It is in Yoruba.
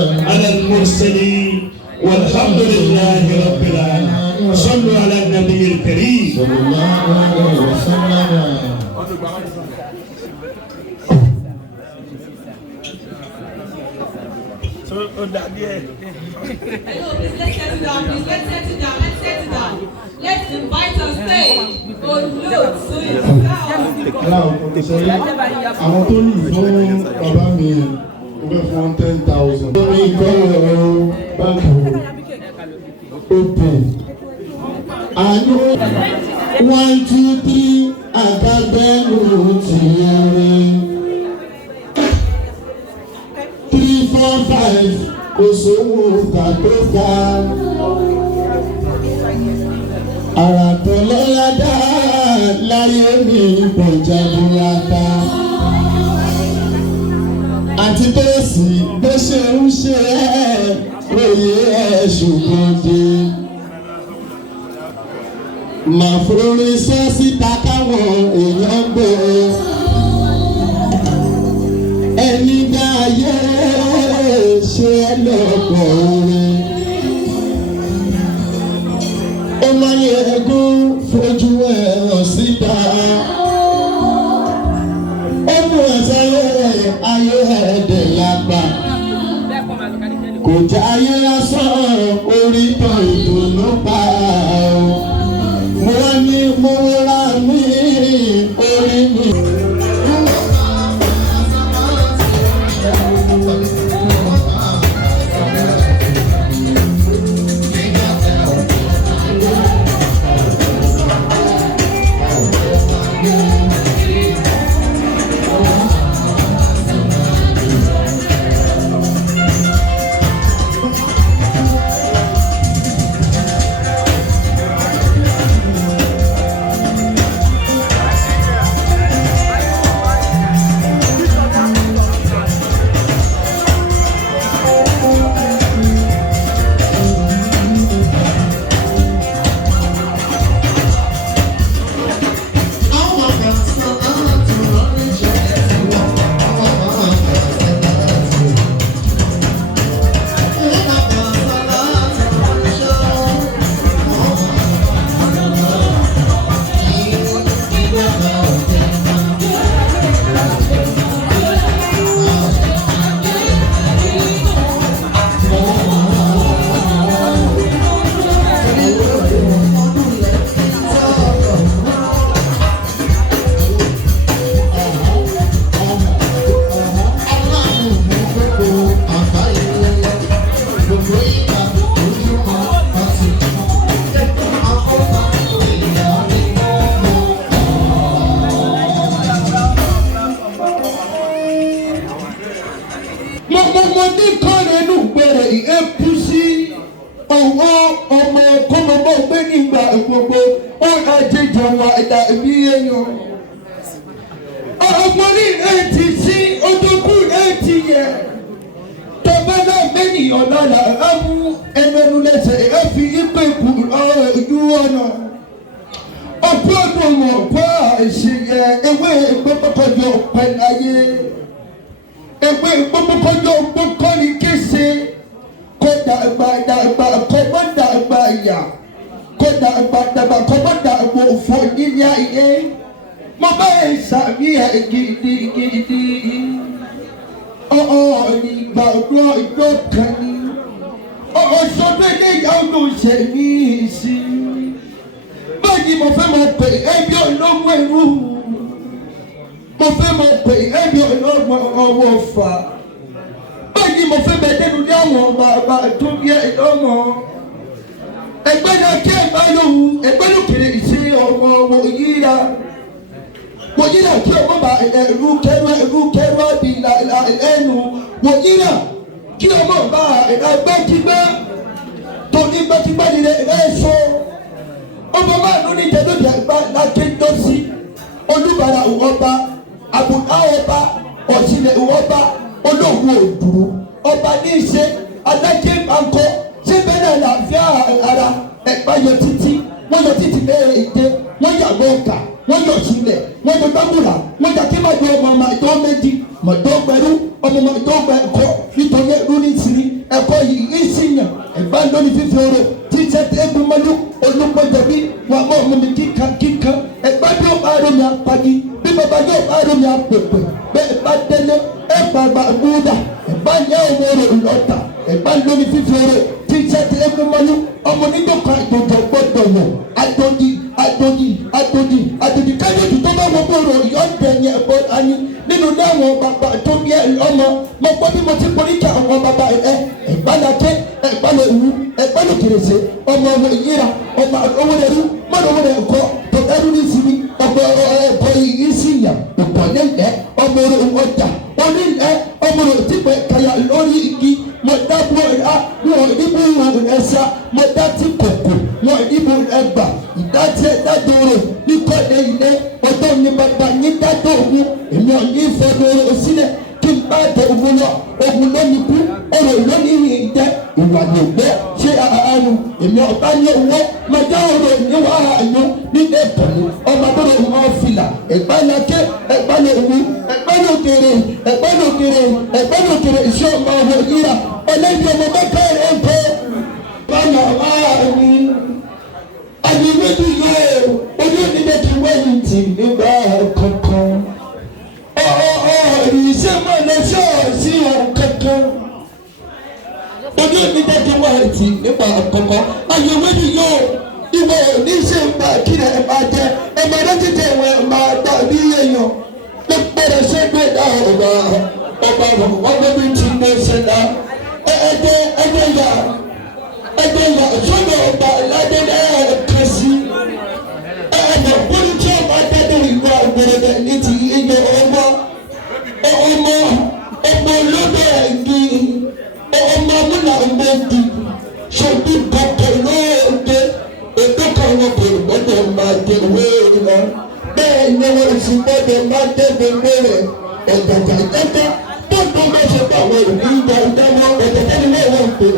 على المرسلين والحمد لله رب العالمين. صلوا على النبي الكريم صلى الله عليه وسلم. Hello, please let's settle down. Let's settle down. Let's invite on stage. Àwọn tó lù fún bàbá mi ó fẹ́ fún 10,000. Omi ìkọlọ̀ báńkì open. Àánú 1, 2, 3 àgbàgbẹ́nu ti rí. 3, 4, 5 kò sówó kàtókà. Àràtọ̀ lọ́la dá láyé mi kò jagunlata. Àti bẹ́ẹ̀sì bó ṣe ń ṣe òye ẹ̀ ṣùgbọ́n dé. Màá forí sọ síta káwọn èèyàn gbé. Ẹni dá ayé ṣe lọ́pọ̀ orin. Ó máa yẹ ẹgún fojú ẹ̀rọ síta. Ó mú ẹ̀sáyé ayé ẹ̀dẹ̀ lápá. Kò já ayé lásán orí tán ìdùnnú pa ọ́. Mo ní mo ra mi orí mi. Wọ́n yọ̀ sílẹ̀, wọ́n yọ gbàgbọ́ra, wọ́n yọ kí máa jọ ọmọ àmà ìtọ́ méjì. mọ̀tọ́gbẹ̀rú ọmọ mọ̀tọ́gbẹ̀ ẹ̀kọ́ nítorí ẹ̀rú ní ìsìrí ẹ̀kọ́ yìí ìsìnyàn ẹ̀bá lórí fífi oró tíṣẹ́ tẹ́gùn mọ́lú olùpọ̀jẹ̀bí wọn mọ̀ ọmọ mi kíkan ẹ̀bá yóò bá romi apagi bí bàbá yóò bá romi apèpè bẹ́ẹ̀ bá délé ẹ̀bá bá gbúdà ẹ̀bá yẹ owó rẹ̀ lọ́tà ẹ̀bá lórí fífi oró tíṣẹ́ tẹ́gùn mọ́lú ọmọ nígbàkan àjòjò gbọ́dọ̀ wọ̀ àjòjì káyọ̀dù tó bá wọ bọ̀rọ̀ yọ̀ọ̀dẹ̀yẹ ẹ̀bọ̀ ani nínú ní àwọn bàbá tó bí ẹ ọmọ mo gbọ́ bí mo ti políkà àwọn bàbá ẹ̀gbálàkẹ́ ẹ̀gbálẹ̀wù ẹ̀gbálẹ̀kèrèsè ọmọ ìyíra ọmọ owórẹ̀rú mọ́nà owórẹ̀ ẹ̀kọ́ tó ẹrú ní sinmi ọmọ ẹ̀kọ́ yìí sí ìyà ọ̀pọ̀ nílẹ̀ ọmọ ọjà onílẹ̀ ọmọ òtítọ́ kàyà lórí igi mo dábò wọn ìdìbò ẹ̀sà mo dá tí kòkò wọn ìdìbò ẹgbà ìdájí ẹ̀dádòrò níkọ̀dé ilé ọjọ́ ní bàbá yín dájọ́ òun èmi ò ní ìfẹ́ lórí sílẹ̀ kí n bá tẹ òun lọ ogun lónìí kú ọ̀rọ̀ lónìí jẹ́ ìwà lògbẹ́ ṣé àrùn èmi ọ̀bá ní owó mọ̀já ọ̀rọ̀ níwá àyọ nílé ìtọ́ni ọmọ tó lè mọ fìlà ẹ̀gbálẹ̀kẹ́ ẹ̀gbálẹ̀wù ẹ̀gbálẹ̀kèrè iṣẹ́ ọmọ ọ̀hún yíra ọlẹ́yìn ọmọ mẹ́kà ẹ̀kọ́ báyọ̀ láàrin àyèméjì yẹ ojú onídé kí wẹ́yìn tì nígbà kankan ìṣe máa lọ ṣọ́ọ̀ṣì ọ̀hún kankan ojú onídé kí wẹ́yìn tì nígbà kankan àyèméjì yẹ ìwọ oníṣẹ́ ìgbà kí ẹ máa jẹ ẹ máa rántí tẹ ìwọ ẹ máa gbà bí èèyàn ló gbọ́dọ̀ ṣẹ́gbẹ́ dá ọba ọgbẹ́ bí ti ní ṣẹ̀dá ẹgbẹ́ yà sọ́dọ̀ ọba ládẹ́dẹ́ kẹsí ẹ̀ẹ́dẹ̀ bóríkì ọba dẹ́dẹ́ ìlú àgbẹ̀rẹ̀dẹ̀ ní ti ilé ọmọ olódò ẹ̀gì ọmọ múnà ọmọdé ṣòbí bọ̀kọ̀ lóde ètò kan wọn kò gbọ́dọ̀ máa dé wéèrè lọ bẹ́ẹ̀ ni wọ́n sì gbọ́dọ̀ máa dé gbogbo rẹ̀ ọ̀gbọ̀gbọ̀ ìjẹ́jẹ́ tó tó bá ṣe bá àwọn ìlú ìjà ìdáwọ́ ọ̀gbọ̀gbọ̀ ni wọ́n pè é.